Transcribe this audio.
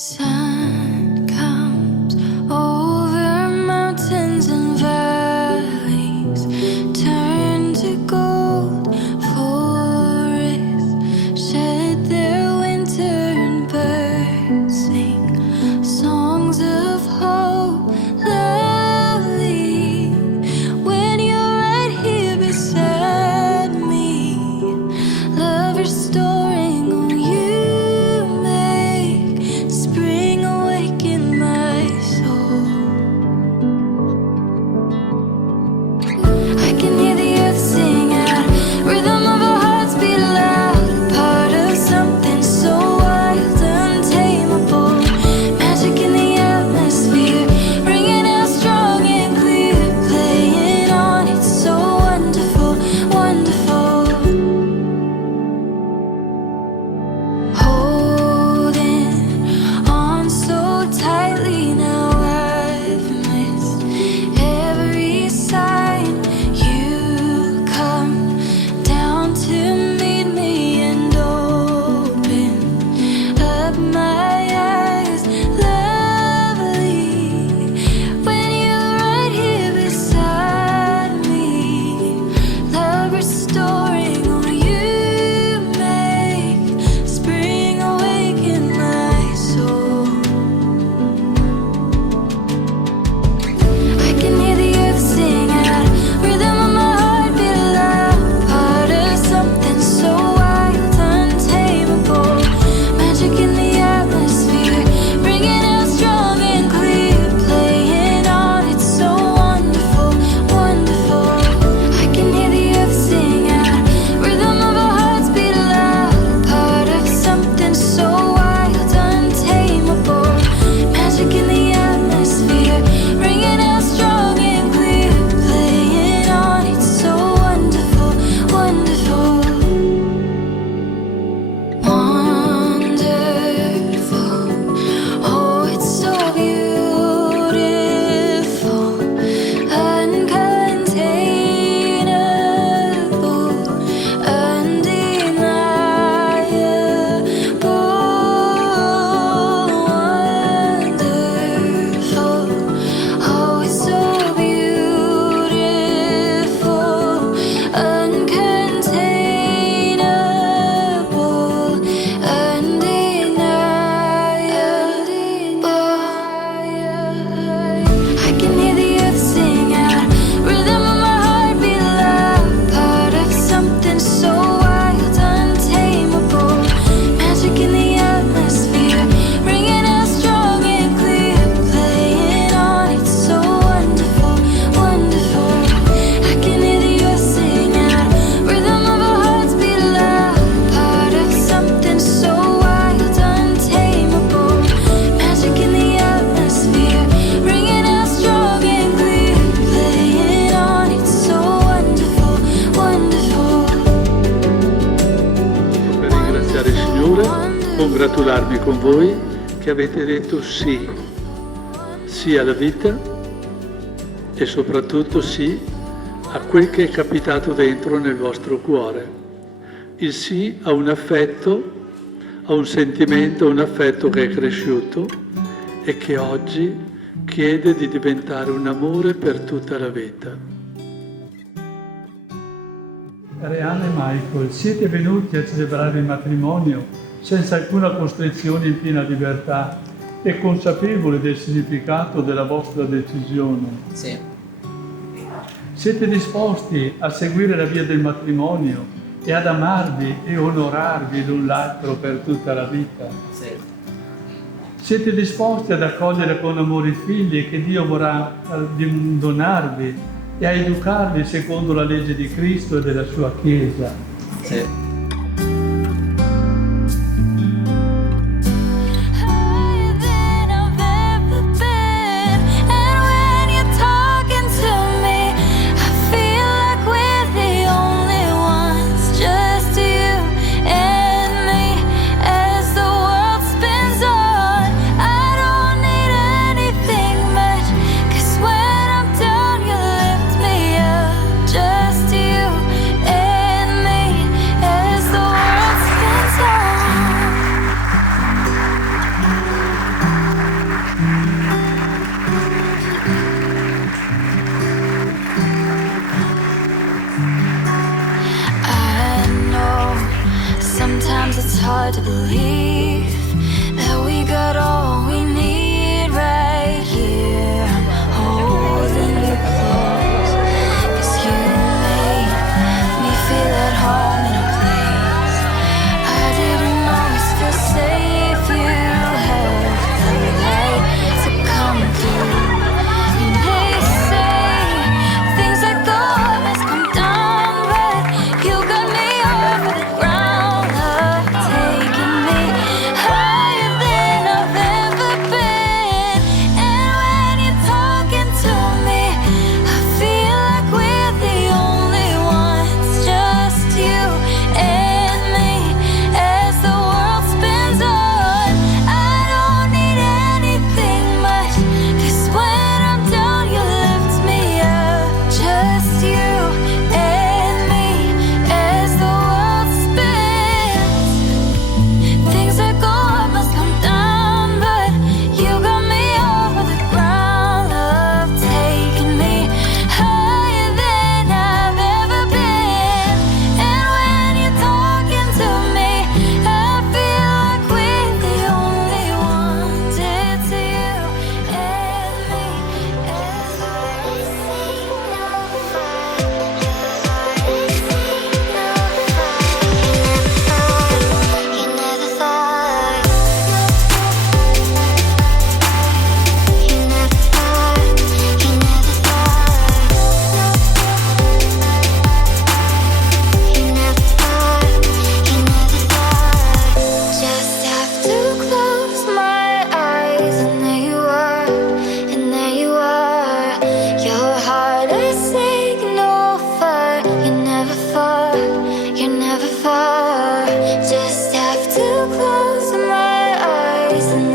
Sun comes over mountains and valleys, turn to gold, forests shed their winter and birds sing songs of hope. Lovely, when you're right here beside me, love restoring on you. Spring awaken my soul. I can hear the earth sing out, rhythm of our hearts beat loud, part of something so wild, untamable, magic in the atmosphere, ringing out strong and clear, playing on, it's so wonderful, wonderful. Tightly now I've missed every sign. You come down to meet me and open up my eyes. Lovely, when you're right here beside me, love restoring on you make spring awaken my soul. Congratularmi con voi che avete detto sì, sì alla vita e soprattutto sì a quel che è capitato dentro nel vostro cuore. Il sì a un affetto, a un sentimento, a un affetto che è cresciuto e che oggi chiede di diventare un amore per tutta la vita. Arianna e Michael, siete venuti a celebrare il matrimonio senza alcuna costrizione, in piena libertà e consapevoli del significato della vostra decisione. Sì. Siete disposti a seguire la via del matrimonio e ad amarvi e onorarvi l'un l'altro per tutta la vita. Sì. Siete disposti ad accogliere con amore i figli che Dio vorrà donarvi e a educarli secondo la legge di Cristo e della sua Chiesa. Sì. Just you and me. face and